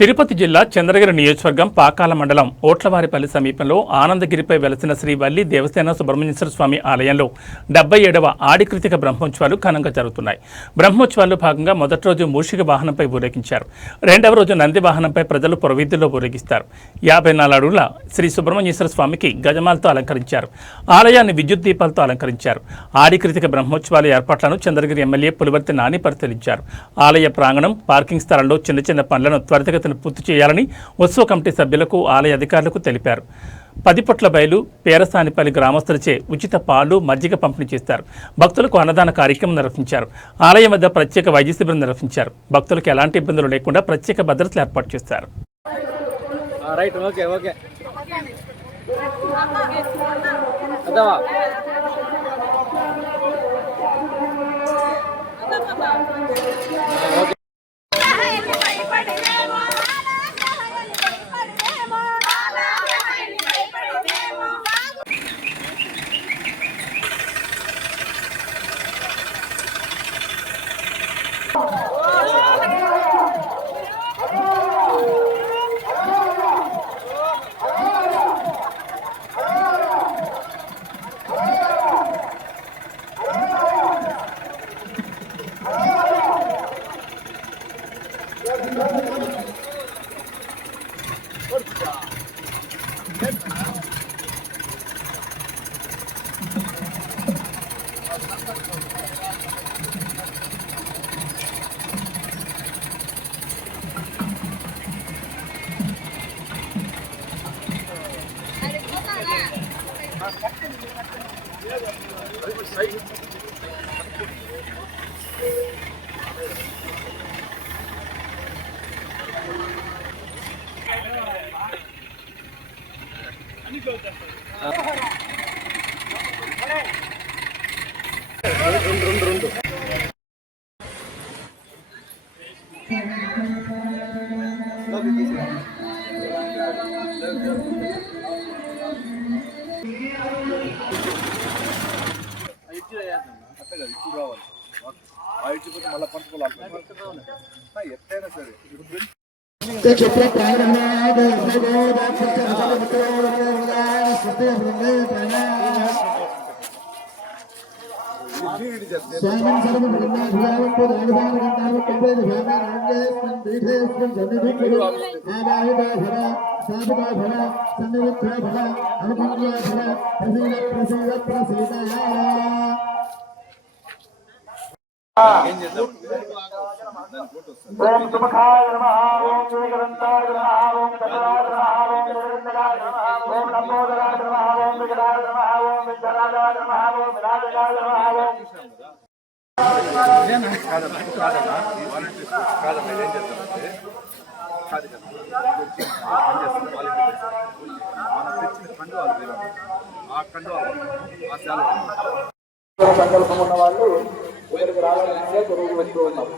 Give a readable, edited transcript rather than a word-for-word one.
తిరుపతి జిల్లా చంద్రగిరి నియోజకవర్గం పాకాల మండలం ఓట్లవారిపల్లి సమీపంలో ఆనందగిరిపై వెలసిన శ్రీ వల్లి దేవసేన సుబ్రహ్మణ్యేశ్వర స్వామి ఆలయంలో 77వ ఆడికృతిక బ్రహ్మోత్సవాలు ఘనంగా జరుగుతున్నాయి. బ్రహ్మోత్సవాల్లో భాగంగా మొదటి రోజు మూషిక వాహనంపై ఊరేగించారు. రెండవ రోజు నంది వాహనంపై ప్రజలు పురవీధుల్లో ఊరేగిస్తారు. 54 అడుగుల శ్రీ సుబ్రహ్మణ్యేశ్వర స్వామికి గజమాలతో అలంకరించారు. ఆలయాన్ని విద్యుత్ దీపాలతో అలంకరించారు. ఆడికృతిక బ్రహ్మోత్సవాల ఏర్పాట్లను చంద్రగిరి ఎమ్మెల్యే పులివర్తి నాని పరిశీలించారు. ఆలయ ప్రాంగణం, పార్కింగ్ స్థలంలో చిన్న పనులను త్వరితగతిన పూర్తి చేయాలని ఉత్సవ కమిటీ సభ్యులకు, ఆలయ అధికారులకు తెలిపారు. 10 పొట్ల బయలు పేరసానిపల్లి గ్రామస్తులచే ఉచిత పాలు, మజ్జిగ పంపిణీ చేస్తారు. భక్తులకు అన్నదాన కార్యక్రమం నిర్వహించారు. ఆలయం వద్ద ప్రత్యేక వైద్య శిబిరం నిర్వహించారు. భక్తులకు ఎలాంటి ఇబ్బందులు లేకుండా ప్రత్యేక భద్రతలు ఏర్పాటు చేశారు. ఎత్తైనా సరే ఓం సుముఖాయ నమః, ఓం శ్రీకరంతాయ నమః, ఓం దశరాయ నమః, ఓం నిరంజనాయ నమః, ఓం లంబోదరాయ నమః, ఓం వికటాయ నమః, ఓం విఘ్నరాజాయ నమః, ఓం వినాయకాయ నమః, ఓం సంకల్పం ఉన్న వాళ్ళు ఇక్కడికి రావాలంటే తిరిగి వెళ్తూ ఉన్నారు.